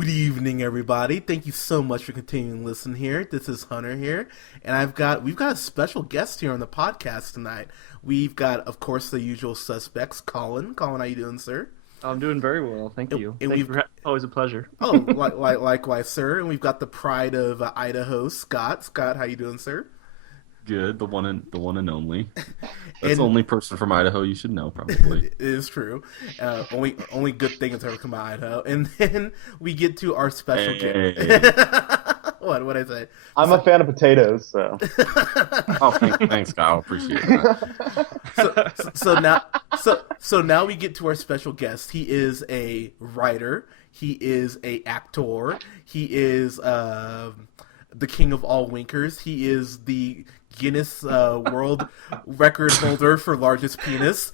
Good evening, everybody. Thank you so much for continuing to listen here. This is Hunter here, and we've got a special guest here on the podcast tonight. We've got, of course, the usual suspects. Colin, how you doing, sir? I'm doing very well, thank you. Always a pleasure. Oh, likewise, sir. And we've got the pride of Idaho, Scott. Scott, how you doing, sir? Good, the one and only. That's the only person from Idaho you should know, probably. It is true. Only good thing that's ever come out of Idaho. And then we get to our special guest. What I say? I'm a fan of potatoes, so. Oh, thanks, Kyle. Appreciate that. So now we get to our special guest. He is a writer. He is a actor. He is the king of all winkers. He is the Guinness World Record holder for largest penis.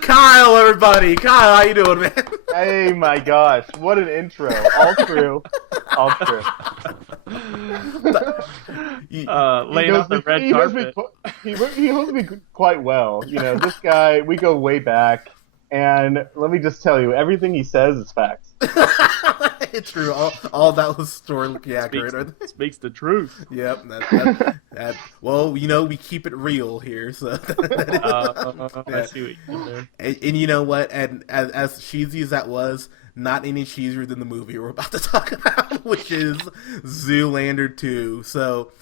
Kyle, everybody. Kyle, how you doing, man? Hey, my gosh. What an intro. All true. Laying off the red carpet. He holds me quite well. You know, this guy, we go way back. And let me just tell you, everything he says is facts. It's true. All that was historically accurate. Speaks the truth. Yep. Well, you know, we keep it real here. So. I see what you did there. And you know what? And as cheesy as that was, not any cheesier than the movie we're about to talk about, which is Zoolander 2. So.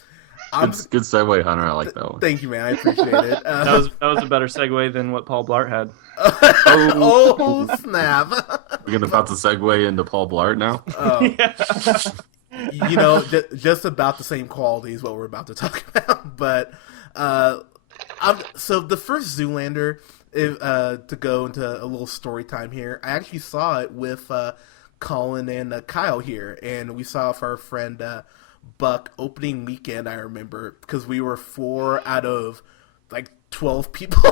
Good segue, Hunter. I like that one. Thank you, man. I appreciate it. That was a better segue than what Paul Blart had. Oh, snap. We're about to segue into Paul Blart now? Yeah. You know, just about the same quality is what we're about to talk about. But, so the first Zoolander, to go into a little story time here, I actually saw it with Colin and Kyle here. And we saw it for our friend Buck opening weekend, I remember, because we were 4 out of like 12 people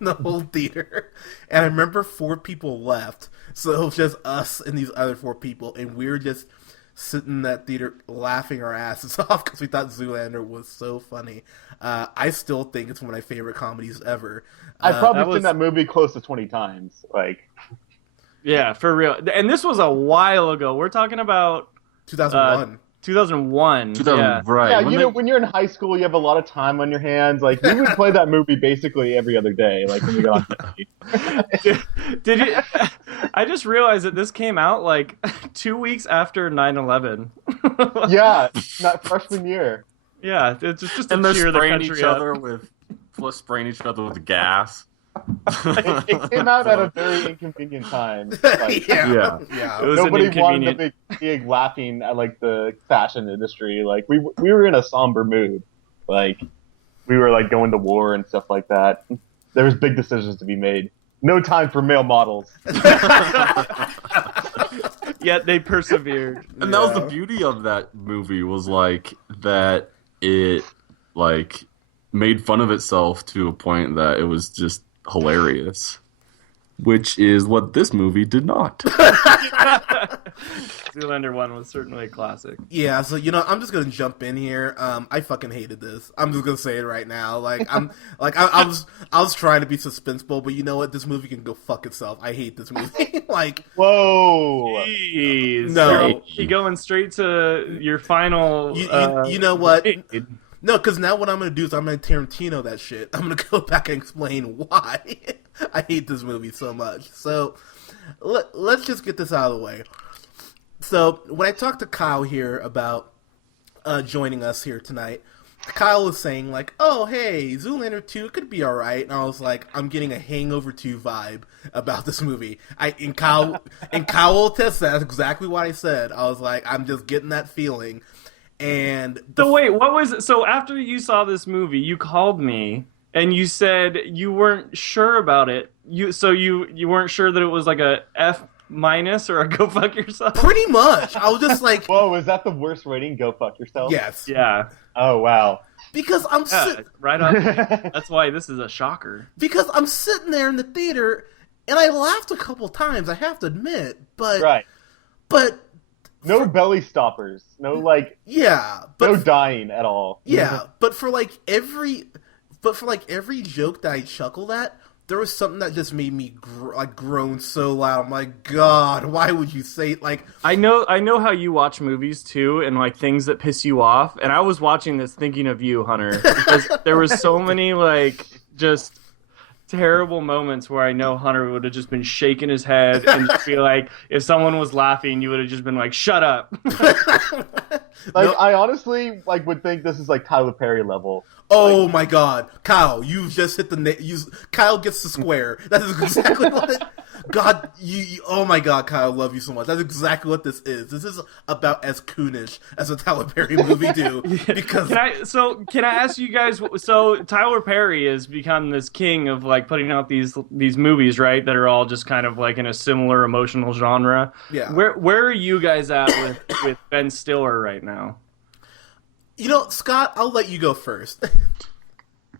in the whole theater, and I remember 4 people left, so it was just us and these other 4 people, and we were just sitting in that theater laughing our asses off because we thought Zoolander was so funny. I still think it's one of my favorite comedies ever. I've probably seen that movie close to 20 times. Yeah, for real. And this was a while ago. We're talking about 2001. 2001. Yeah. Right. Yeah, you know, when you're in high school, you have a lot of time on your hands. Like, we would play that movie basically every other day, like, when we got on TV. Did you? I just realized that this came out, like, 2 weeks after 9/11. Yeah, not freshman year. Yeah, it's just to And they're cheer the spraying country each up. other spraying each other with gas. It came out at a very inconvenient time. Like, Yeah. It was nobody an wanted inconvenient... to be laughing at, like, the fashion industry. Like, we were in a somber mood. Like, we were, like, going to war and stuff like that. There was big decisions to be made. No time for male models. Yet they persevered. And that was the beauty of that movie, was like that it like made fun of itself to a point that it was just hilarious, which is what this movie did not. Zoolander 1 was certainly a classic. Yeah, so you know, I'm just gonna jump in here. I fucking hated this. I'm just gonna say it right now. Like I was trying to be suspenseful, but you know what? This movie can go fuck itself. I hate this movie. Like, Whoa! Jeez. No. You're going straight to your final... you know what? No, because now what I'm going to do is I'm going to Tarantino that shit. I'm going to go back and explain why I hate this movie so much. So, let's just get this out of the way. So, when I talked to Kyle here about joining us here tonight, Kyle was saying, like, oh, hey, Zoolander 2 could be alright. And I was like, I'm getting a Hangover 2 vibe about this movie. And Kyle will test that. That's exactly what I said. I was like, I'm just getting that feeling. And So wait, what was it? So after you saw this movie, you called me and you said you weren't sure about it. You weren't sure that it was like a F- or a go fuck yourself? Pretty much. I was just like, Whoa, is that the worst rating? Go fuck yourself? yes. Yeah. Oh, wow. Because Right on. That's why this is a shocker. Because I'm sitting there in the theater and I laughed a couple times, I have to admit, but Right. But no belly stoppers. No, like, yeah, but no dying at all. yeah, but for like every joke that I chuckled at, there was something that just made me groan so loud. I'm like, God, why would you say like? I know how you watch movies too, and like things that piss you off. And I was watching this thinking of you, Hunter, because there was so many like just terrible moments where I know Hunter would have just been shaking his head and just be like, if someone was laughing, you would have just been like, "Shut up." Like, I honestly like would think this is like Tyler Perry level. Oh my God, Kyle, you just hit the Kyle gets the square. That is exactly what it. God, oh my God, Kyle, I love you so much. That's exactly what this is. This is about as coonish as a Tyler Perry movie do. Because can I ask you guys? So Tyler Perry has become this king of like putting out these movies, right? That are all just kind of like in a similar emotional genre. Yeah. Where are you guys at with Ben Stiller right now? You know, Scott, I'll let you go first.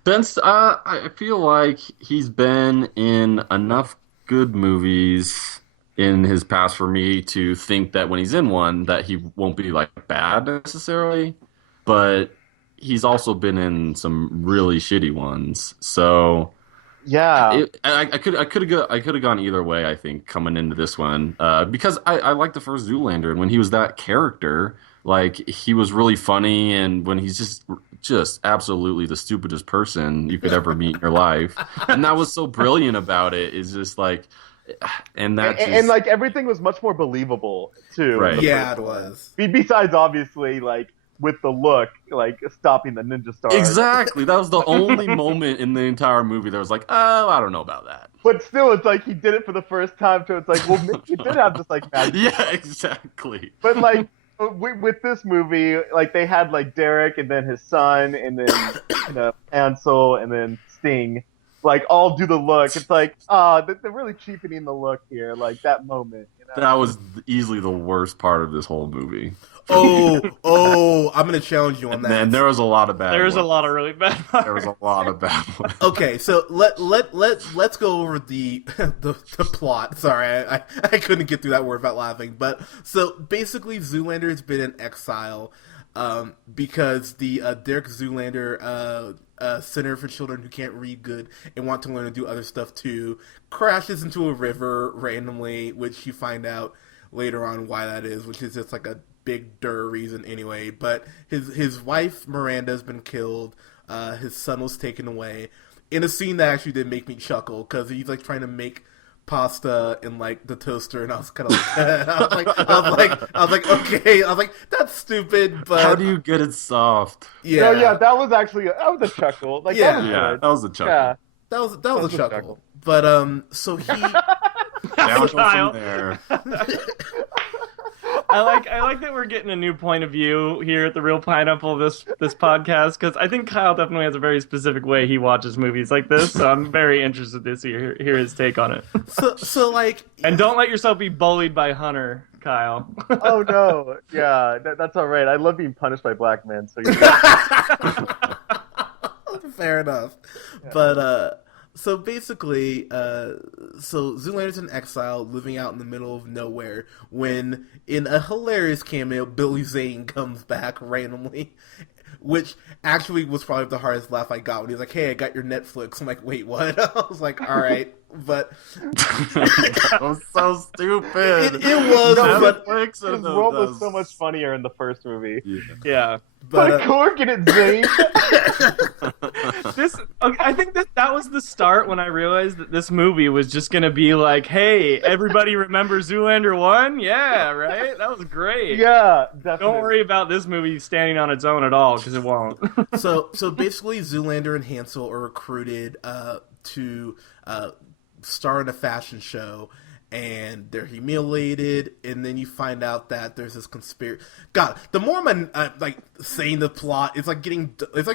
I feel like he's been in enough good movies in his past for me to think that when he's in one that he won't be like bad necessarily, but he's also been in some really shitty ones. So Yeah. I could have gone either way. I think coming into this one because I liked the first Zoolander, and when he was that character, like he was really funny, and when he's just absolutely the stupidest person you could ever meet in your life, and that was so brilliant about it. Is just like, and like everything was much more believable too. Right. Yeah, it was. Besides, obviously, like with the look, like stopping the ninja star. Exactly. That was the only moment in the entire movie that was like, oh, I don't know about that. But still, it's like he did it for the first time, so it's like, well, maybe he did have this like magic. Yeah, exactly. But like with this movie, like they had like Derek and then his son and then Ansel and then Sting, like all do the look. It's like, they're really cheapening the look here, like that moment. You know? That was easily the worst part of this whole movie. I'm gonna challenge you on that. And there was a lot of bad. There's a lot of really bad ones. There was a lot of bad ones. Okay, so let's go over the plot. Sorry, I couldn't get through that word without laughing. But so basically, Zoolander has been in exile because the Derek Zoolander Center for Children Who Can't Read Good and want to learn to do other stuff too crashes into a river randomly, which you find out later on why that is, which is just like a big reason anyway. But his wife Miranda's been killed. His son was taken away in a scene that actually did make me chuckle because he's like trying to make pasta in like the toaster, and I was kind of like, I was like, okay, I was like, that's stupid, but how do you get it soft? Yeah, no, yeah, that was a chuckle. Like, that was a chuckle. Yeah, that was a chuckle. But so he down from there. I like that we're getting a new point of view here at the Real Pineapple this podcast, because I think Kyle definitely has a very specific way he watches movies like this. So I'm very interested to hear his take on it. So like, and don't let yourself be bullied by Hunter, Kyle. Oh no, yeah, that's all right. I love being punished by black men. So fair enough, yeah. But so basically, so Zoolander's in exile, living out in the middle of nowhere, when, in a hilarious cameo, Billy Zane comes back randomly, which actually was probably the hardest laugh I got when he was like, hey, I got your Netflix. I'm like, wait, what? I was like, all right, but... That was so stupid. It was, but... His world was so much funnier in the first movie. Yeah. Put a cork in it, Zane! I think that was the start when I realized that this movie was just going to be like, hey, everybody remember Zoolander 1? Yeah, right? That was great. Yeah, definitely. Don't worry about this movie standing on its own at all, because it won't. So basically, Zoolander and Hansel are recruited to star in a fashion show, and they're humiliated, and then you find out that there's this conspiracy. God, the more I'm like saying the plot, it's like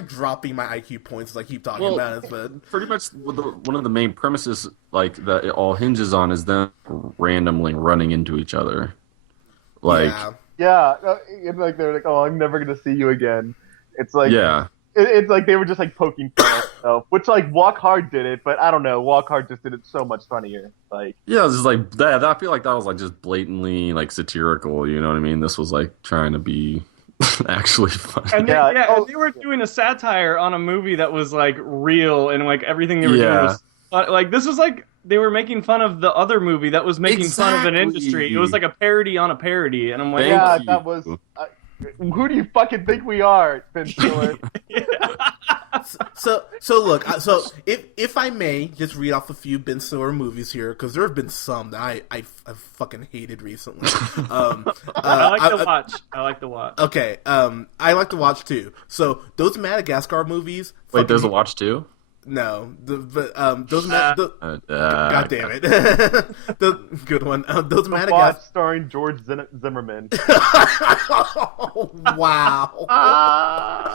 dropping my IQ points as I keep talking about it. But pretty much one of the main premises, like that it all hinges on, is them randomly running into each other. Like, yeah, it's like they're like, oh, I'm never gonna see you again. It's like, yeah. It's like they were just like poking fun at themselves, which like Walk Hard did it, but I don't know. Walk Hard just did it so much funnier. Like, yeah, it was just like that. I feel like that was like just blatantly like satirical. You know what I mean? This was like trying to be actually funny. And and they were doing a satire on a movie that was like real, and like everything they were doing was like this was like they were making fun of the other movie that was making fun of an industry. It was Exactly. like a parody on a parody, and I'm like, Thank Yeah, you. that was. Who do you fucking think we are, Ben Stiller? So look, so if I may just read off a few Ben Stiller movies here, because there have been some that I've fucking hated recently. I like to watch. I like to watch. Okay, I like to watch too. So those Madagascar movies. Wait, there's a watch too? No, those God damn it, the good one. Those Watch Madagascar. starring George Zimmerman. Oh, wow.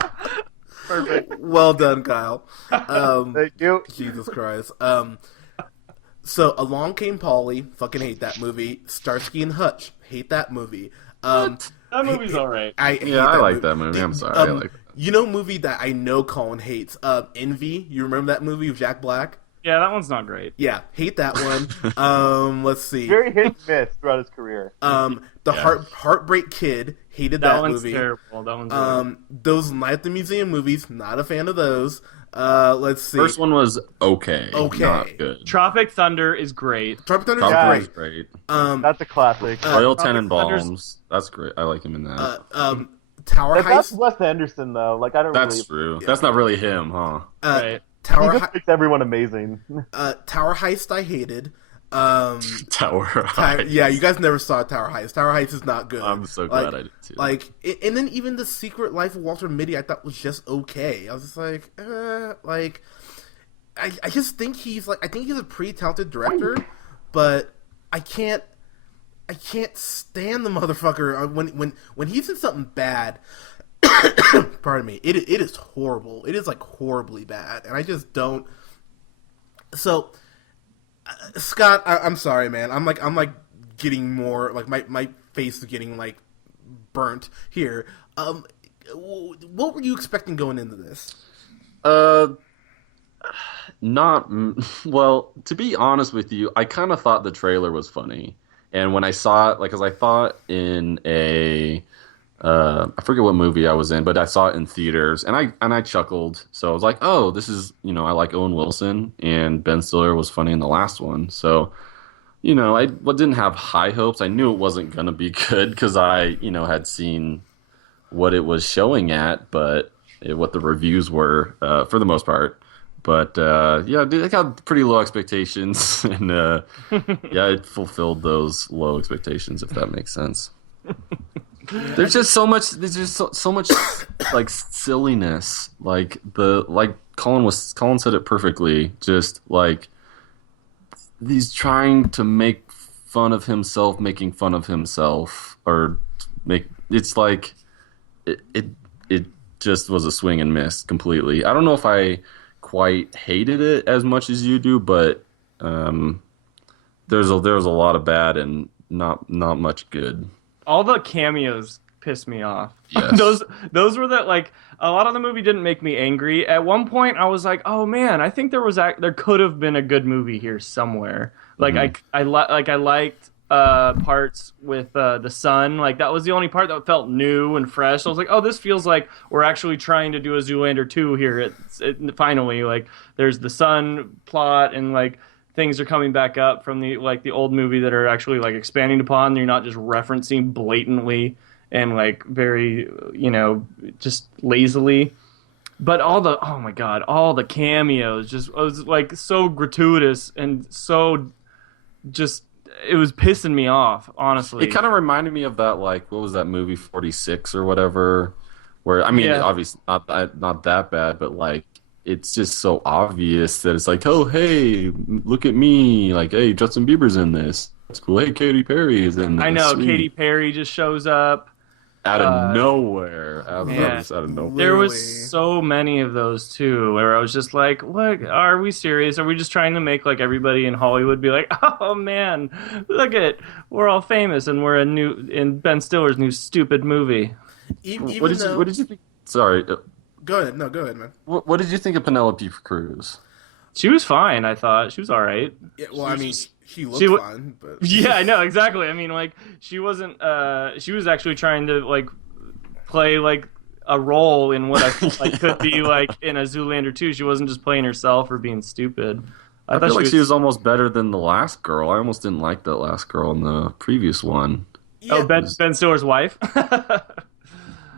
Perfect. Well done, Kyle. Thank you. Jesus Christ. So Along Came Polly, fucking hate that movie. Starsky and Hutch, hate that movie. That movie's alright. I hate Yeah, I like that movie. I'm sorry. I like that. You know, movie that I know Colin hates. Envy. You remember that movie with Jack Black? Yeah, that one's not great. Yeah, hate that one. Let's see. Very hit and miss throughout his career. Heartbreak Kid, hated That that one's movie. terrible. That one's terrible. Those Night at the Museum movies, not a fan of those. Let's see. First one was okay. Okay. Not good. Tropic Thunder is great. Tropic Thunder Top is was great. great. That's a classic. Royal Tropic Thunder's- Tenenbaums. That's great. I like him in that. Tower If that's Heist. Wes Anderson, though, like I don't That's really. true. That's not really him, huh? Right. He Tower just makes everyone amazing. Tower Heist. I hated. Tower. Yeah, you guys never saw Tower Heist. Tower Heist is not good. I'm so glad I did too. And then even The Secret Life of Walter Mitty, I thought was just okay. I was just like, I just think he's I think he's a pretty talented director, but I can't stand the motherfucker when he's in something bad. Pardon me. It is horrible. It is horribly bad, and I just don't. So, Scott, I'm sorry, man. I'm getting more my face is getting burnt here. What were you expecting going into this? Not well. To be honest with you, I kind of thought the trailer was funny, and when I saw it, because I thought in a, I forget what movie I was in, but I saw it in theaters, and I chuckled. So I was like, oh, this is I like Owen Wilson, and Ben Stiller was funny in the last one. So I didn't have high hopes. I knew it wasn't gonna be good because I had seen what it was showing at, but what the reviews were for the most part. But yeah, I got pretty low expectations, and yeah, it fulfilled those low expectations, if that makes sense. There's just so much. There's just so much silliness. Colin said it perfectly. Just he's trying to make fun of himself, making fun of himself, or it's it just was a swing and miss completely. I don't know if I quite hated it as much as you do, but there's a lot of bad and not much good. All the cameos pissed me off. Yes. those were a lot of the movie didn't make me angry. At one point, I was like, oh man, I think there could have been a good movie here somewhere. I liked parts with the sun. That was the only part that felt new and fresh. I was like, oh, this feels like we're actually trying to do a Zoolander 2 here. Finally, there's the sun plot, and things are coming back up from the the old movie that are actually expanding upon. You're not just referencing blatantly and very just lazily. But all the cameos just was so gratuitous and so just. It was pissing me off, honestly. It kind of reminded me of that, what was that movie, 46 or whatever, where, I mean, obviously not that bad, but, it's just so obvious that it's oh, hey, look at me, hey, Justin Bieber's in this. That's cool. Hey, Katy Perry is in this. I know, Sweet. Katy Perry just shows up. Out of nowhere. Out of nowhere. There was so many of those, too, where I was just like, what, are we serious? Are we just trying to make, everybody in Hollywood be like, oh, man, look at, we're all famous, and we're in Ben Stiller's new stupid movie. What did you think? Sorry. Go ahead. No, go ahead, man. What did you think of Penelope Cruz? She was fine, I thought. She was all right. Yeah, well, she looked fine, but yeah, I know exactly. I mean, she wasn't. She was actually trying to play a role in what I could be in a Zoolander 2. She wasn't just playing herself or being stupid. I I thought feel like she was almost better than the last girl. I almost didn't like that last girl in the previous one. Oh, Yeah. Ben Stiller's wife.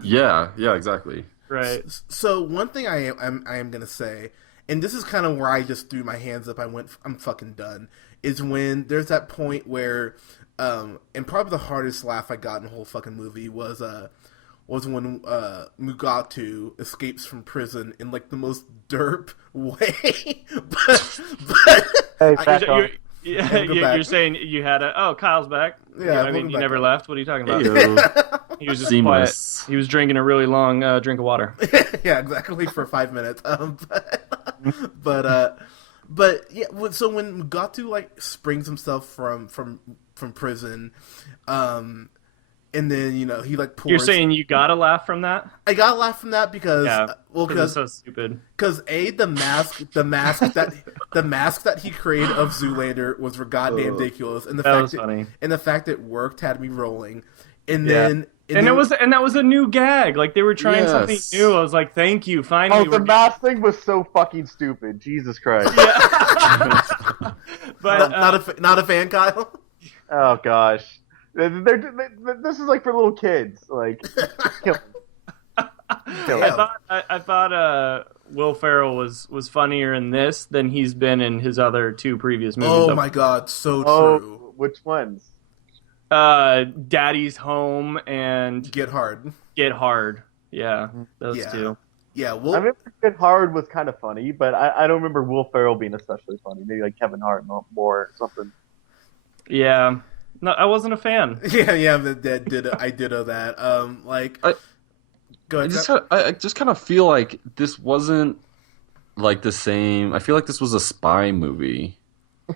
Yeah, yeah, exactly. Right. So one thing I am gonna say, and this is kind of where I just threw my hands up. I'm fucking done. Is when there's that point where, and probably the hardest laugh I got in the whole fucking movie was when Mugatu escapes from prison in like the most derp way. but Hey, I- back You're, on. you're saying you had Kyle's back. Yeah, I mean, welcome you back, never Kyle. left. What are you talking about? Heyo. He was just Seamless. quiet. He was drinking a really long drink of water. Yeah, exactly for 5 minutes. But yeah. So when Mugatu like springs himself from prison, and then he like pours. You're saying you got a laugh from that? I got a laugh from that because Yeah. because it's so stupid. the mask that he created of Zoolander was goddamn ridiculous, and That was funny. and the fact it worked had me rolling, and Yeah. then And that was a new gag. Like they were trying something Yes. new. I was like, thank you. Finally, Oh, the mask thing was so fucking stupid. Jesus Christ. But not a fan, Kyle. Oh gosh. This is like for little kids. Like, kill 'em. Kill 'em. I thought Will Ferrell was funnier in this than he's been in his other two previous movies. Oh my god, so Oh, true. which ones? Daddy's Home and Get Hard. Get Hard. Yeah, those Yeah. two. Yeah, I well, remember Get Hard was kind of funny, but I don't remember Will Ferrell being especially funny. Maybe like Kevin Hart more or something. Yeah. No, I wasn't a fan. yeah, I ditto that. Go ahead. I just kind of feel like this wasn't like the same. I feel like this was a spy movie.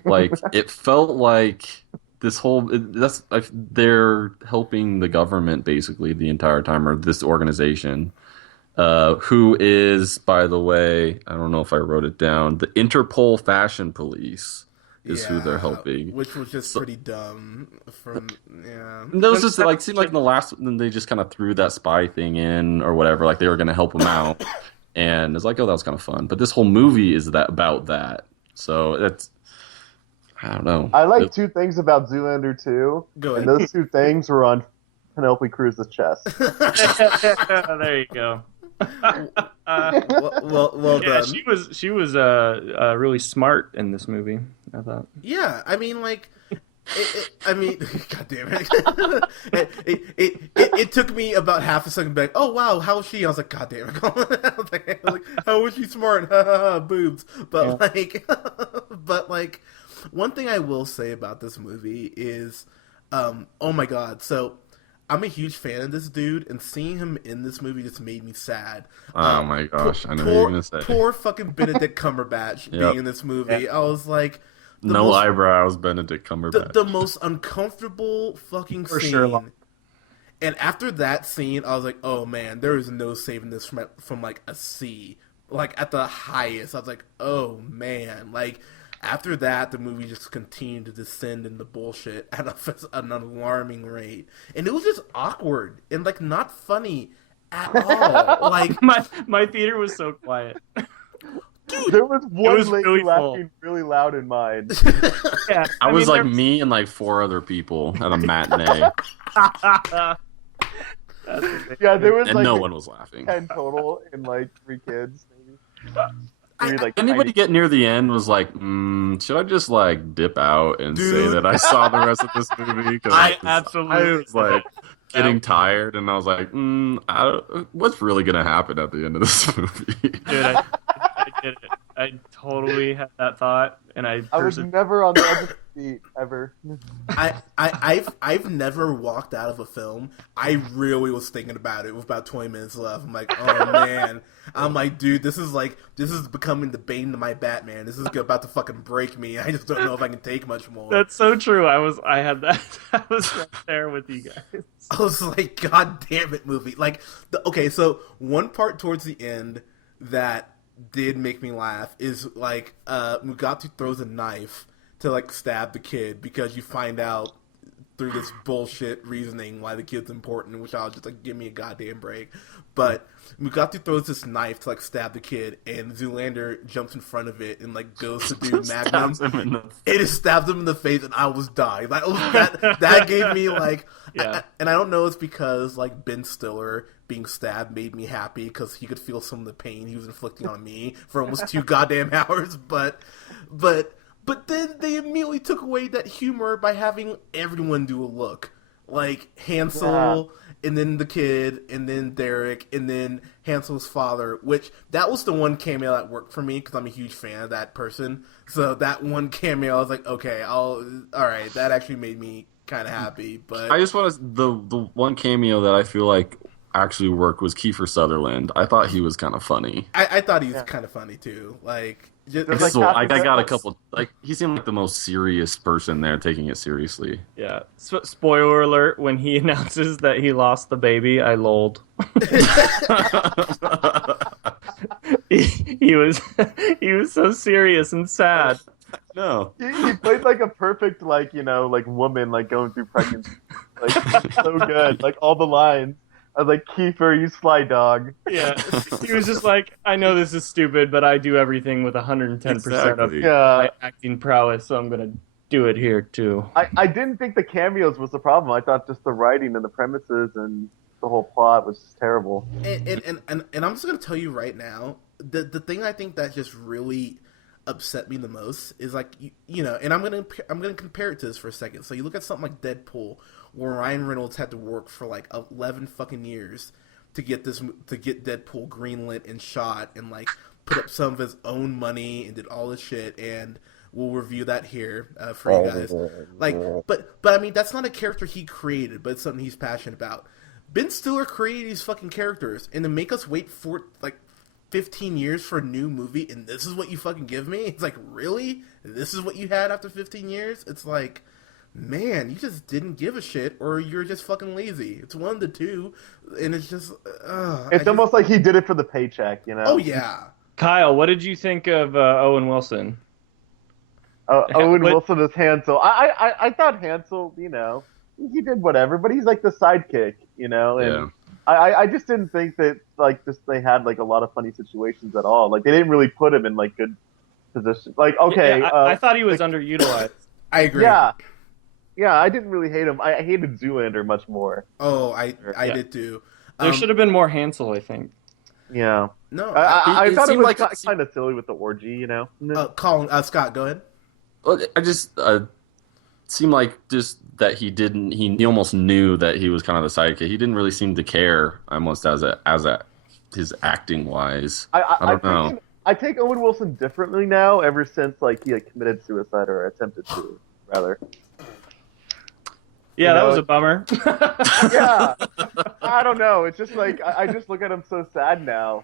Like it felt like they're helping the government basically the entire time, or this organization, who is, by the way, I don't know if I wrote it down, the Interpol Fashion Police is who they're helping. Which was just pretty dumb. That was just like seemed like in the last then they just kind of threw that spy thing in or whatever, like they were going to help him out, and it's like, oh, that was kind of fun. But this whole movie is about that, so that's, I don't know. I like two things about Zoolander 2, Go and ahead. those two things were on Penelope Cruz's chest. There you go. well Yeah, done. she was really smart in this movie, I thought. Yeah, I mean, like, god damn it. It took me about half a second to be like, oh wow, how was she? I was like, god damn it. I was like, how was she smart? Boobs. But like, one thing I will say about this movie is, oh my god, so I'm a huge fan of this dude, and seeing him in this movie just made me sad. Oh my gosh, I know what you're gonna say. Poor fucking Benedict Cumberbatch being in this movie. Yeah. I was like, No eyebrows, Benedict Cumberbatch. the most uncomfortable fucking For scene. sure. And after that scene, I was like, oh man, there is no saving this from like a C. Like at the highest, I was like, oh man. Like after that, the movie just continued to descend into bullshit at an alarming rate. And it was just awkward and like not funny at all. Like My theater was so quiet. There was one was lady really full. laughing really loud in mine. Yeah, I was like there- me and like 4 other people at a matinee, Yeah, there was and like no one was laughing. 10 total and like 3 kids, maybe. Anybody get near the end was like, should I just like dip out and say Dude. that I saw the rest of this movie? Cause I I absolutely was like getting tired, and I was like, what's really gonna happen at the end of this movie? Dude, I did it. I totally had that thought, and I I was never on the edge of the seat, ever. I've never walked out of a film. I really was thinking about it with about 20 minutes left. I'm like, oh man. I'm like, dude, this is becoming the bane of my Batman. This is about to fucking break me. I just don't know if I can take much more. That's so true. I had that. I was right there with you guys. I was like, god damn it, movie. Like, okay, so one part towards the end that did make me laugh is like Mugatu throws a knife to like stab the kid because you find out through this bullshit reasoning why the kid's important, which I was just like, give me a goddamn break. But Mugatu throws this knife to like stab the kid, and Zoolander jumps in front of it and like goes to do Magnum. It just stabs him in the face, and I was dying. Like, that gave me like, and I don't know, it's because like Ben Stiller being stabbed made me happy because he could feel some of the pain he was inflicting on me for almost 2 goddamn hours. But then they immediately took away that humor by having everyone do a look. Like Hansel, and then the kid, and then Derek, and then Hansel's father, which that was the one cameo that worked for me because I'm a huge fan of that person. So that one cameo, I was like, okay, all right, that actually made me kind of happy. But I just want to, the one cameo that I feel like actually worked was Kiefer Sutherland. I thought he was kind of funny. I thought he was kind of funny too. Like, like, so I got a couple. Like, he seemed like the most serious person there, taking it seriously. Yeah. Spoiler alert: when he announces that he lost the baby, I lolled. he was so serious and sad. No, he played like a perfect like woman like going through pregnancy. Like so good, like all the lines. I was like, Kiefer, you sly dog. Yeah, he was just like, I know this is stupid, but I do everything with 110% of my acting prowess, so I'm gonna do it here too. I didn't think the cameos was the problem. I thought just the writing and the premises and the whole plot was just terrible. And I'm just gonna tell you right now, the thing I think that just really upset me the most is like and I'm gonna compare it to this for a second. So you look at something like Deadpool, where Ryan Reynolds had to work for like 11 fucking years to get Deadpool greenlit and shot, and like put up some of his own money and did all this shit, and we'll review that here for you guys. Like, but I mean, that's not a character he created, but it's something he's passionate about. Ben Stiller created these fucking characters, and to make us wait for like 15 years for a new movie, and this is what you fucking give me? It's like, really? This is what you had after 15 years? It's like, man, you just didn't give a shit, or you're just fucking lazy. It's one of the two, and it's just... it's almost like he did it for the paycheck, you know? Oh, yeah. Kyle, what did you think of Owen Wilson? Owen Wilson is Hansel. I thought Hansel, he did whatever, but he's like the sidekick, and I just didn't think that they had like a lot of funny situations at all. Like, they didn't really put him in like good position. Like, okay, I thought he was underutilized. I agree. Yeah, I didn't really hate him. I hated Zoolander much more. Oh, I did too. There should have been more Hansel, I think. Yeah. No, I thought it was kind of silly with the orgy, Colin, Scott, go ahead. Well, I just seemed like just that he almost knew that he was kind of the sidekick. He didn't really seem to care almost as his acting wise. I don't know. I take Owen Wilson differently now, ever since like he committed suicide or attempted to, rather. Yeah, that was a bummer. Yeah, I don't know. It's just like I just look at him so sad now.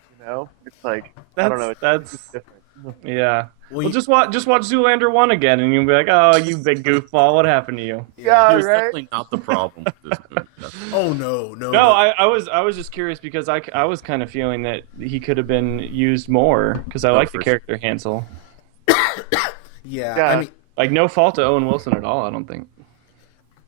It's like I don't know. It's different. Yeah. Well, just watch Zoolander 1 again, and you'll be like, "Oh, you big goofball! What happened to you?" Yeah, he was right. definitely not the problem with this movie. Oh no. No, I was just curious because I was kind of feeling that he could have been used more because I like the character Hansel. Yeah, I mean, like no fault to Owen Wilson at all. I don't think.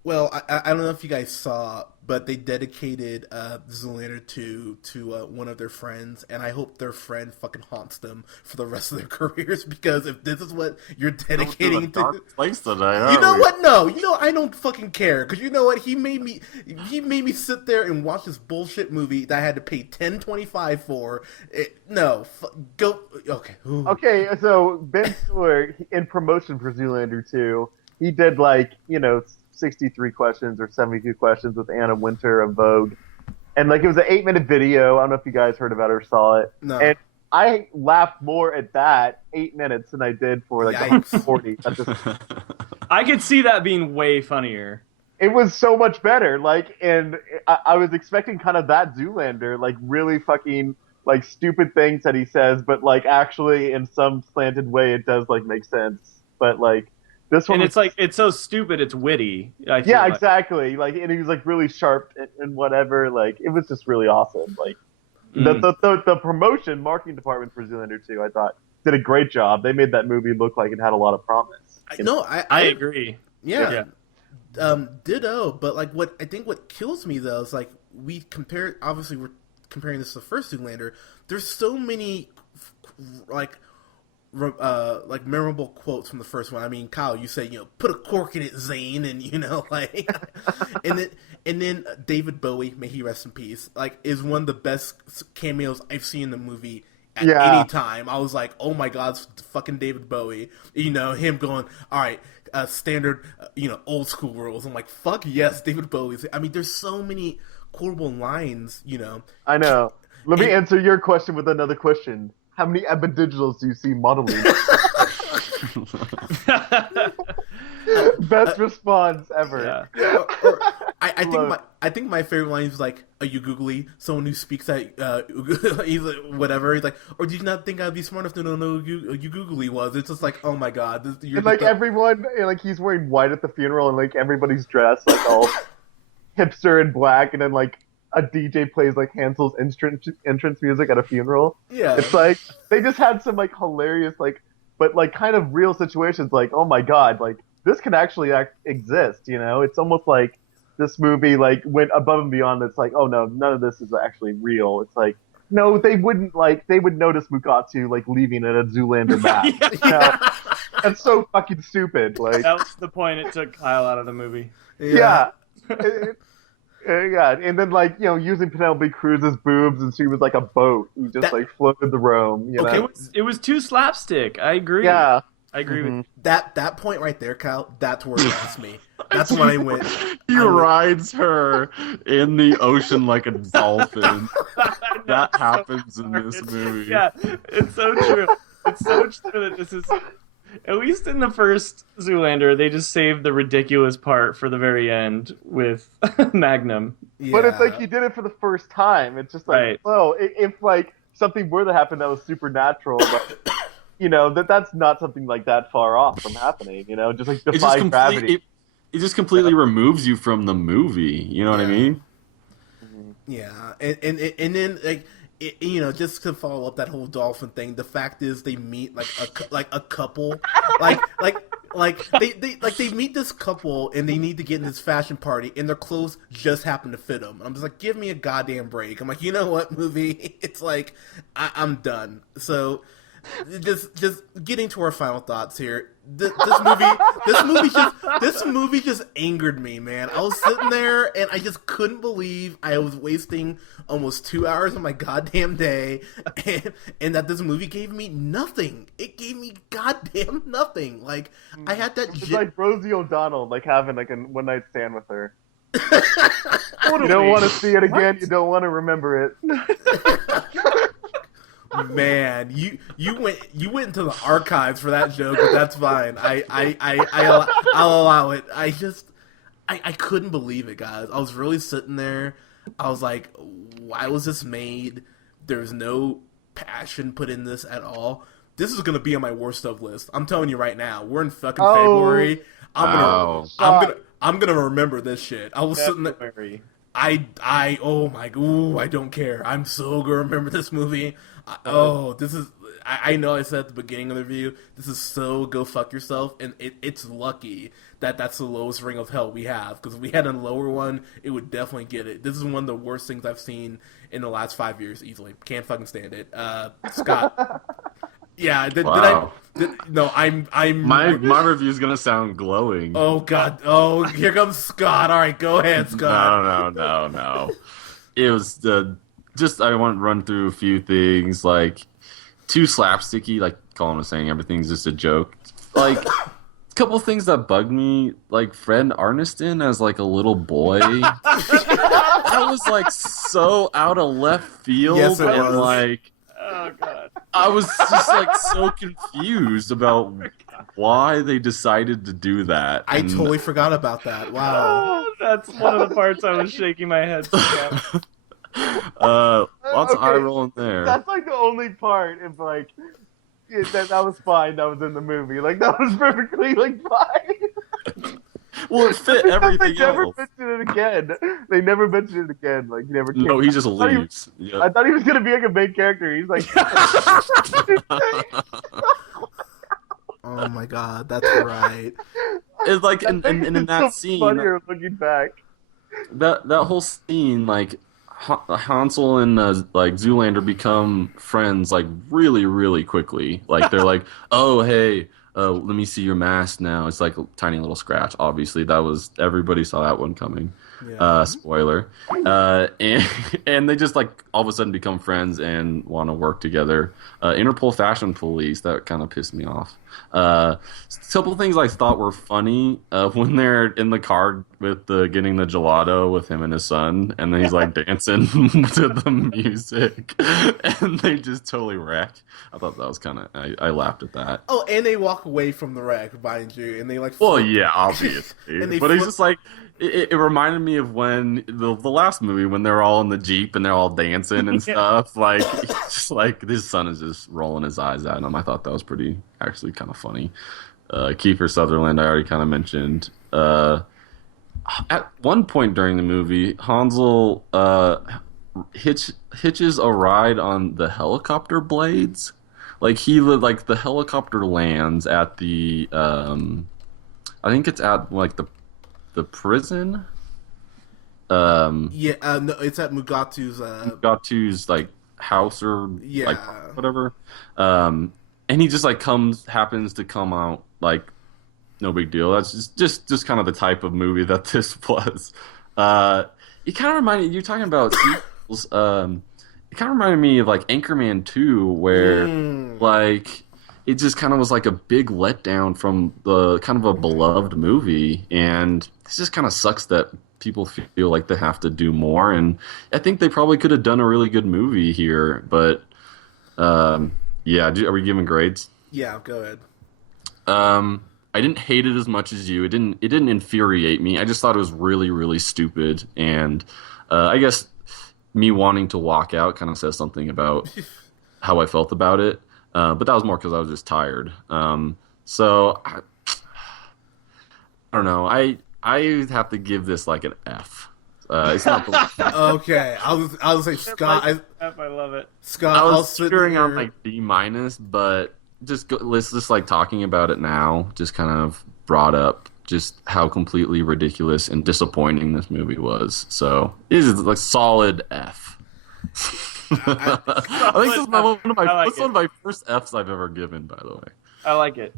Well, I don't know if you guys saw, but they dedicated Zoolander to one of their friends, and I hope their friend fucking haunts them for the rest of their careers, because if this is what you're dedicating to... place today, you know what? No, I don't fucking care, because you know what? He made me sit there and watch this bullshit movie that I had to pay $10.25 for. Go... Okay. Ooh. Okay, so Ben Stiller, in promotion for Zoolander 2, he did 63 questions or 72 questions with Anna Wintour of Vogue. And it was an 8-minute video. I don't know if you guys heard about it or saw it. No. And I laughed more at that 8 minutes than I did for 40. I could see that being way funnier. It was so much better. And I was expecting kind of that Zoolander, really fucking stupid things that he says, but actually in some slanted way it does make sense. But this one, and it's so stupid, it's witty. Yeah, exactly. And he was really sharp and whatever. It was just really awesome. The promotion marketing department for Zoolander 2, I thought, did a great job. They made that movie look like it had a lot of promise. I agree. Yeah. Ditto. But like, what kills me though is like we compare. Obviously, we're comparing this to the first Zoolander. There's so many like memorable quotes from the first one. I mean, Kyle, you say, put a cork in it, Zane, and like, and then David Bowie, may he rest in peace, like, is one of the best cameos I've seen in the movie at any time. I was like, oh my god, it's fucking David Bowie. Him going, all right, standard, old school rules. I'm like, fuck yes, David Bowie's. I mean, there's so many quotable lines. I know. Let me answer your question with another question. How many epidigitals do you see modeling? Best response ever. Yeah. I think my favorite line is like, "Are you googly?" Someone who speaks that he's like, whatever. He's like, "Or did you not think I'd be smart enough to know who you googly was?" It's just like, oh my god. And like everyone, like he's wearing white at the funeral, and like everybody's dressed like all hipster and black, and then like a DJ plays like Hansel's entrance music at a funeral. Yeah, it's like they just had some like hilarious but like kind of real situations. Like, oh my god, like this can actually exist. It's almost like this movie like went above and beyond. It's like, oh no, none of this is actually real. It's like, no, they wouldn't they would notice Mukatsu like leaving it at Zoolander map. That's so fucking stupid. Like that was the point it took Kyle out of the movie. Yeah. Yeah, and then like using Penelope Cruz's boobs, and she was like a boat. He just like floated the Rome. It was too slapstick. I agree. Yeah, I agree with you. That point right there, Kyle. That's where it lost me. That's when I went. He rides her in the ocean like a dolphin. That happens in this movie. Yeah, it's so true. It's so true that this is. At least in the first Zoolander, they just saved the ridiculous part for the very end with Magnum. Yeah. But it's like he did it for the first time. It's just like, right. If like something were to happen that was supernatural, but that's not something like that far off from happening. Just like defy gravity. It just completely removes you from the movie. You know what I mean? Yeah, and then like. Just to follow up that whole dolphin thing, the fact is they meet like a couple, they meet this couple and they need to get in this fashion party and their clothes just happen to fit them. And I'm just like, give me a goddamn break. I'm like, you know what, movie? It's like I'm done. So just getting to our final thoughts here. This movie just angered me, man. I was sitting there and I just couldn't believe I was wasting almost 2 hours of my goddamn day, and that this movie gave me nothing. It gave me goddamn nothing. Like I had that. It's like Rosie O'Donnell, like having like a one night stand with her. You don't want to see it again. What? You don't want to remember it. Man, you went into the archives for that joke, but that's fine. I'll allow it. I couldn't believe it, guys. I was really sitting there. I was like, why was this made? There's no passion put in this at all. This is gonna be on my worst of list. I'm telling you right now. We're in fucking February. I'm gonna remember this shit. I was sitting there. I don't care. I'm so gonna remember this movie. This is. I know I said at the beginning of the review, this is so go fuck yourself, and it's lucky that that's the lowest ring of hell we have, because if we had a lower one, it would definitely get it. This is one of the worst things I've seen in the last 5 years easily. Can't fucking stand it. Scott. Yeah, my review is gonna sound glowing. Oh god. Oh, here comes Scott. All right, go ahead, Scott. No. It was I want to run through a few things, like too slapsticky, like Colin was saying, everything's just a joke. Like a couple things that bugged me, like Fred Arniston as like a little boy. That was like so out of left field. Yes, it and was. like, oh god, I was just like so confused about why they decided to do that. I totally forgot about that. Wow. That's one of the parts I was shaking my head to. Lots of eye rolling there. That's like the only part. If like that was fine. That was in the movie. Like that was perfectly like fine. Well, it fit everything They never else. mentioned it again. They never mentioned it again. Like he never. Came No, he just I leaves. I thought he was gonna be like a main character. He's like. Oh my god, that's right. it's like, and in that so scene, funnier looking back. that whole scene, like Hansel and like Zoolander become friends like really really quickly. Like they're like, oh hey, let me see your mask now. It's like a tiny little scratch. Obviously, that was everybody saw that one coming. Yeah. Spoiler. And and they just like all of a sudden become friends and want to work together. Interpol Fashion Police, that kind of pissed me off. A couple of things I thought were funny when they're in the car with getting the gelato with him and his son, and then he's like dancing to the music, and they just totally wreck. I thought that was kind of I laughed at that. Oh, and they walk away from the wreck, mind you, and they like. Well, flip. yeah, obviously, And they but he's flip- just like. It reminded me of when the last movie when they're all in the Jeep and they're all dancing and stuff. Like, it's just like his son is just rolling his eyes at him. I thought that was pretty actually kind of funny. Kiefer Sutherland, I already kind of mentioned. At one point during the movie, Hansel hitches a ride on the helicopter blades. Like like the helicopter lands at the I think it's at like the prison. No, it's at Mugatu's like house or Yeah. like whatever. And he just like happens to come out like no big deal. That's just kind of the type of movie that this was. It kind of reminded you talking about sequels. It kind of reminded me of like Anchorman 2, where like it just kind of was like a big letdown from the kind of a beloved movie, and it just kind of sucks that people feel like they have to do more. And I think they probably could have done a really good movie here, but yeah. Are we giving grades? Yeah, go ahead. I didn't hate it as much as you. It didn't infuriate me. I just thought it was really really stupid, and I guess me wanting to walk out kind of says something about how I felt about it. But that was more because I was just tired. So I don't know. I have to give this like an F. It's not the Okay, I was say Scott. I love it. Scott, I I'll was sit figuring here. on like B minus, but let's just like talking about it now just kind of brought up just how completely ridiculous and disappointing this movie was. So it is like solid F. I think this is one of my first Fs I've ever given, by the way. I like it.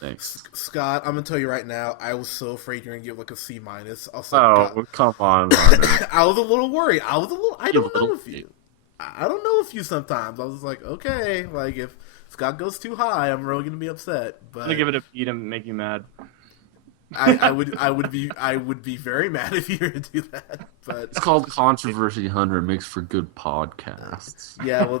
Thanks. Scott, I'm gonna tell you right now. I was so afraid you're gonna give like a C minus. Come on, Hunter. I was a little worried. I don't know little if you. I don't know if you sometimes. I was like, okay, like if Scott goes too high, I'm really gonna be upset. But I'm gonna give it a B to make you mad. I would be very mad if you were to do that. But It's called Controversy, Hunter. It makes for good podcasts. yeah, well,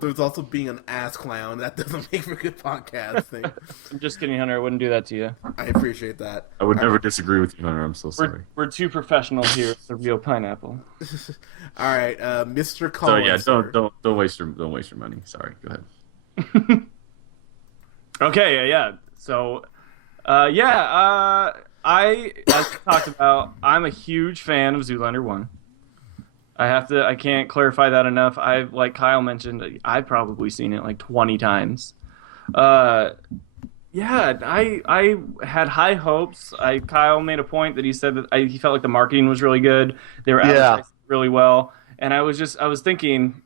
there's also being an ass clown. That doesn't make for good podcasting. I'm just kidding, Hunter. I wouldn't do that to you. I appreciate that. I would never disagree with you, Hunter. I'm so sorry. We're two professionals here at the Real Pineapple. All right, Mr. So Collins. yeah, don't waste your money. Sorry, go ahead. Okay, yeah. So, I, as we talked about, I'm a huge fan of Zoolander 1. I can't clarify that enough. Like Kyle mentioned, I've probably seen it like 20 times. I had high hopes. Kyle made a point that he said that he felt like the marketing was really good. They were advertising really well. And I was thinking,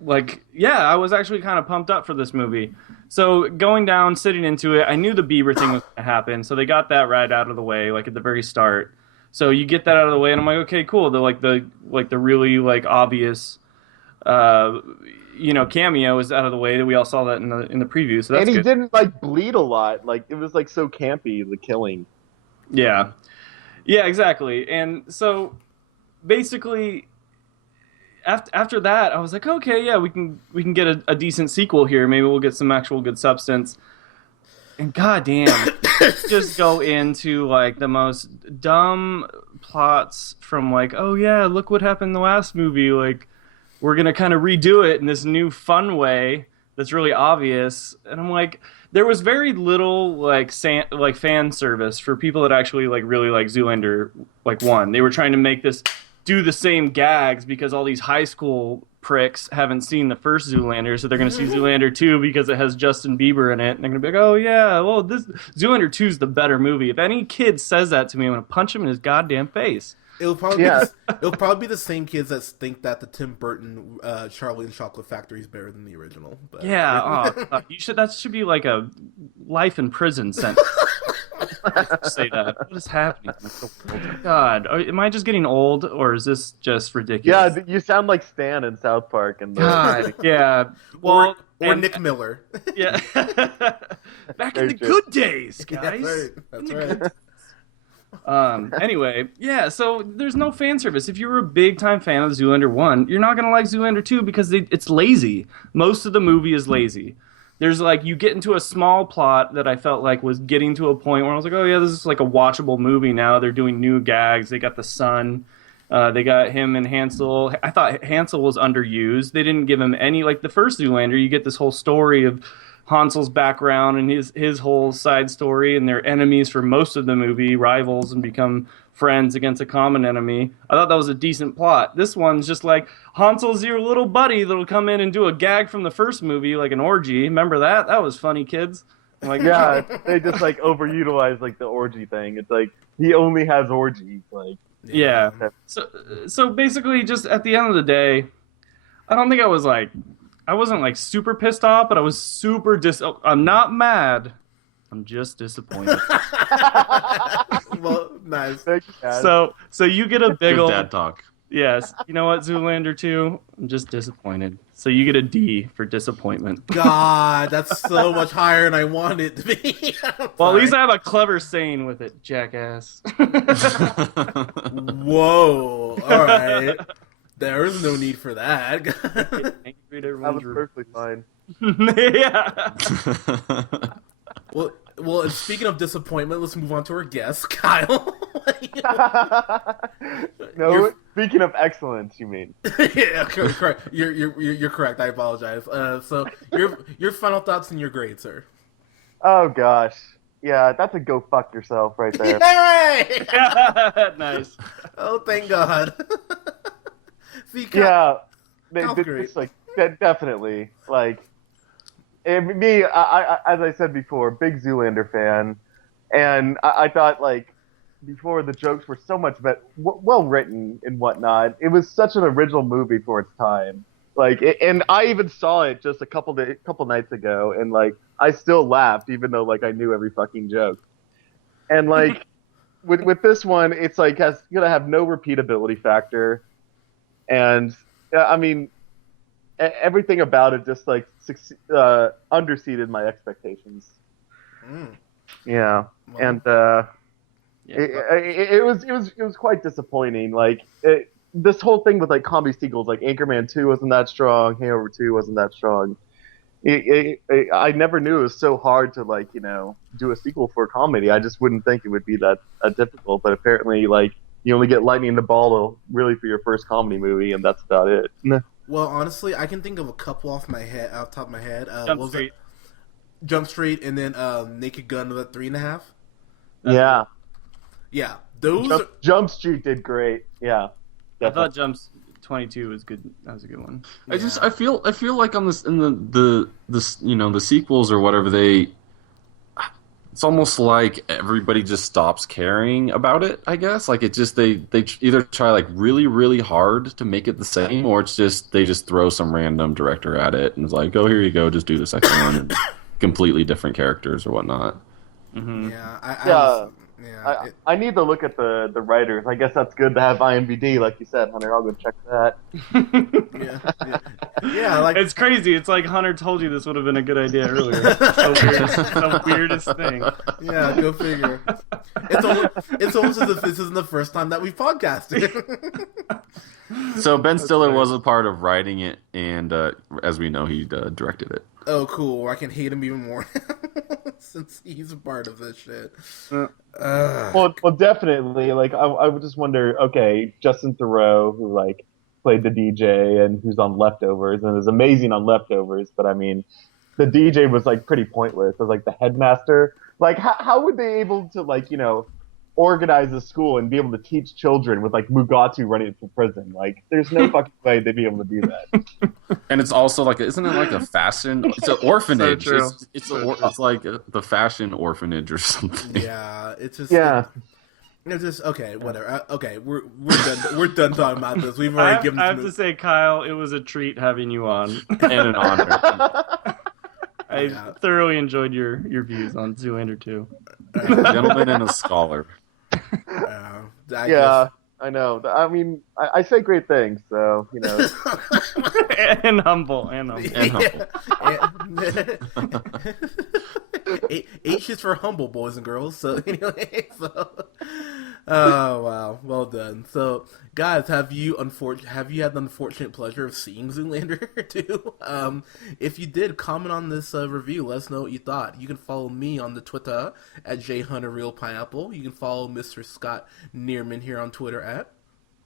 like, yeah, I was actually kind of pumped up for this movie. So going down, sitting into it, I knew the Bieber thing was going to happen. So they got that right out of the way, like at the very start. So you get that out of the way, and I'm like, okay, cool. The really like obvious, cameo is out of the way. That we all saw that in the preview. So that's and he good. didn't like bleed a lot. Like it was like so campy, the killing. Yeah, exactly. And so basically, after that, I was like, okay, yeah, we can get a decent sequel here. Maybe we'll get some actual good substance. And goddamn, just go into like the most dumb plots from like, oh yeah, look what happened in the last movie. Like, we're gonna kind of redo it in this new fun way that's really obvious. And I'm like, there was very little like fan service for people that actually like really like Zoolander like 1. They were trying to make this do the same gags because all these high school pricks haven't seen the first Zoolander, so they're going to see Zoolander 2 because it has Justin Bieber in it, and they're going to be like, oh yeah, well, this Zoolander 2 is the better movie. If any kid says that to me, I'm going to punch him in his goddamn face. It'll probably be the same kids that think that the Tim Burton Charlie and the Chocolate Factory is better than the original. But, Yeah, that should be like a life in prison sentence. Say that. What is happening? God, am I just getting old, or is this just ridiculous? Yeah, you sound like Stan in South Park. And God, yeah. Well, or Nick Miller. Yeah. Back in the good days, guys. That's right. Anyway, yeah, so there's no fan service. If you're a big time fan of Zoolander 1, you're not going to like Zoolander 2 because it's lazy. Most of the movie is lazy. There's like, you get into a small plot that I felt like was getting to a point where I was like, oh yeah, this is like a watchable movie now. They're doing new gags. They got the son. They got him and Hansel. I thought Hansel was underused. They didn't give him any, like the first Zoolander, you get this whole story of Hansel's background and his whole side story, and they're enemies for most of the movie, rivals, and become friends against a common enemy. I thought that was a decent plot. This one's just like, Hansel's your little buddy that'll come in and do a gag from the first movie, like an orgy. Remember that? That was funny, kids. I'm like, yeah, they just like overutilize like the orgy thing. It's like he only has orgies, like. Yeah. So basically, just at the end of the day, I don't think I wasn't like super pissed off, but I was super I'm not mad. I'm just disappointed. Well, nice. So you get a big Good old dad talk. Yes. You know what, Zoolander 2? I'm just disappointed. So you get a D for disappointment. God, that's so much higher than I want it to be. Well, at least I have a clever saying with it, jackass. Whoa. All right. There is no need for that. That was perfectly fine. Yeah. Well, and speaking of disappointment, let's move on to our guest, Kyle. No, speaking of excellence, you mean? Yeah, correct. You're correct. I apologize. So your final thoughts and your grade, sir. Oh gosh, yeah, that's a go fuck yourself right there. Hooray! Nice. Oh, thank God. See, Yeah, great. it's like definitely like. Me, I, as I said before, big Zoolander fan, and I thought like before the jokes were so much well written and whatnot. It was such an original movie for its time. Like, and I even saw it just a couple nights ago, and like I still laughed even though like I knew every fucking joke. And like with this one, it's like gonna have no repeatability factor, and I mean. Everything about it just like underseeded my expectations. Yeah, Well, and it was quite disappointing. Like this whole thing with like comedy sequels, like Anchorman 2 wasn't that strong, Hangover 2 wasn't that strong. I never knew it was so hard to like do a sequel for a comedy. I just wouldn't think it would be that difficult. But apparently, like you only get lightning in the ball really for your first comedy movie, and that's about it. Well, honestly, I can think of a couple off the top of my head. Jump Street, and then Naked Gun with 3.5. Yeah. Yeah, those. Jump Street did great. Yeah. I thought Jumps 22 was good. That was a good one. I feel like on this in the sequels or whatever it's almost like everybody just stops caring about it, I guess. Like it just they either try like really really hard to make it the same, or it's just they just throw some random director at it and it's like, oh, here you go, just do the second one and completely different characters or whatnot. Mm-hmm. I need to look at the writers. I guess that's good to have IMDb, like you said, Hunter. I'll go check that. Yeah, like it's crazy. It's like Hunter told you this would have been a good idea earlier. The weirdest thing. Yeah, go figure. It's almost as if this isn't the first time that we've podcasted. So Ben Stiller was a part of writing it, and as we know, he directed it. Oh, cool. I can hate him even more since he's a part of this shit. Well, definitely. Like, I would just wonder. Okay, Justin Theroux, who like played the DJ and who's on Leftovers and is amazing on Leftovers, but I mean, the DJ was like pretty pointless as like the headmaster. Like, how would they able to like organize a school and be able to teach children with like Mugatu running for prison. Like, there's no fucking way they'd be able to do that. And it's also like, isn't it like a fashion? It's an orphanage. So true. It's like the fashion orphanage or something. Yeah, it's just Yeah. It's just okay. Whatever. Okay, we're done. We're done talking about this. We've I already have, given. I have to say, Kyle, it was a treat having you on. And an honor. I thoroughly enjoyed your views on Zoolander 2. A gentleman and a scholar. Yeah, I know. I mean, I say great things, so, you know. and humble. And humble. H is for humble, boys and girls. So anyway, oh wow, well done. So guys, have you had the unfortunate pleasure of seeing Zoolander 2? If you did, comment on this review. Let us know what you thought. You can follow me on the Twitter at jhunterrealpineapple. You can follow Mr. Scott Neerman here on Twitter at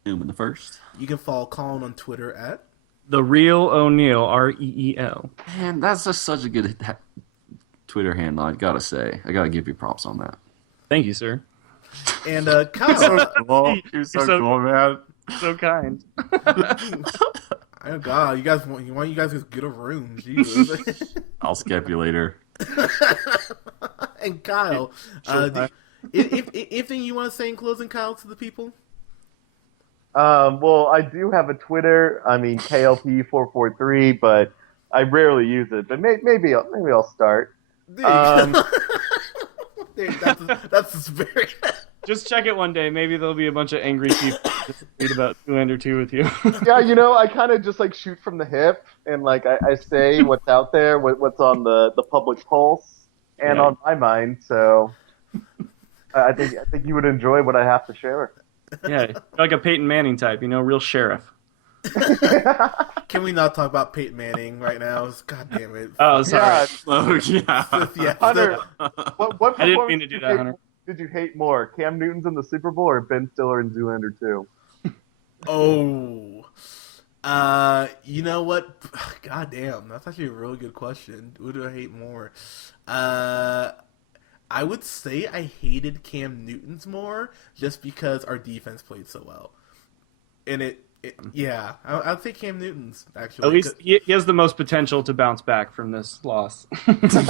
Newman the First. You can follow Colin on Twitter at The Real O'Neill, REEL. Man, that's just such a good Twitter handle. I gotta say, I gotta give you props on that. Thank you, sir. and Kyle. You're so cool, man. So kind. Oh God, you guys want you guys to get a room, Jesus. I'll skip you later. And Kyle, anything you want to say in closing, Kyle, to the people? Well, I do have a Twitter. I mean, KLP443, but I rarely use it. But maybe I'll start. That's very. Just check it one day. Maybe there'll be a bunch of angry people just read about Zoolander 2 with you. Yeah, you know, I kind of just like shoot from the hip, and like I say what's out there, what's on the public pulse, and on my mind. So I think you would enjoy what I have to share. Yeah, like a Peyton Manning type, real sheriff. Can we not talk about Peyton Manning right now? God damn it. Oh, sorry. Yeah. Hunter, what I didn't mean to do that, Hunter. Did you hate more, Cam Newton's in the Super Bowl or Ben Stiller in Zoolander 2? Oh. You know what? God damn, that's actually a really good question. Who do I hate more? I would say I hated Cam Newton's more just because our defense played so well. And yeah, I'd say Cam Newton's, actually. At least he has the most potential to bounce back from this loss.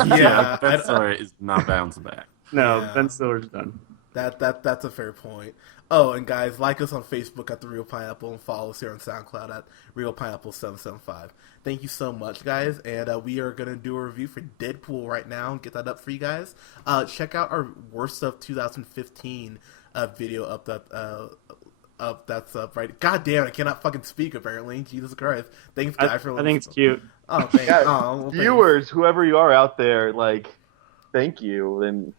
Yeah. Ben Stiller is not bouncing back. No, Yeah. Ben Stiller's done. That's a fair point. Oh, and guys, like us on Facebook at The Real Pineapple and follow us here on SoundCloud at Real Pineapple 775. Thank you so much, guys, and we are going to do a review for Deadpool right now and get that up for you guys. Check out our Worst of 2015 video that's up right. God damn it, I cannot fucking speak apparently. Jesus Christ. Thanks, guys, for listening. I think it's cute. Oh, thanks. Yeah, well, viewers, whoever you are out there, like, thank you, and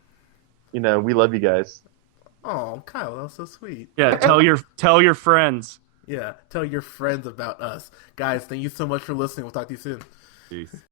we love you guys. Oh, Kyle, that was so sweet. Yeah, tell your friends. Yeah, tell your friends about us. Guys, thank you so much for listening. We'll talk to you soon. Peace.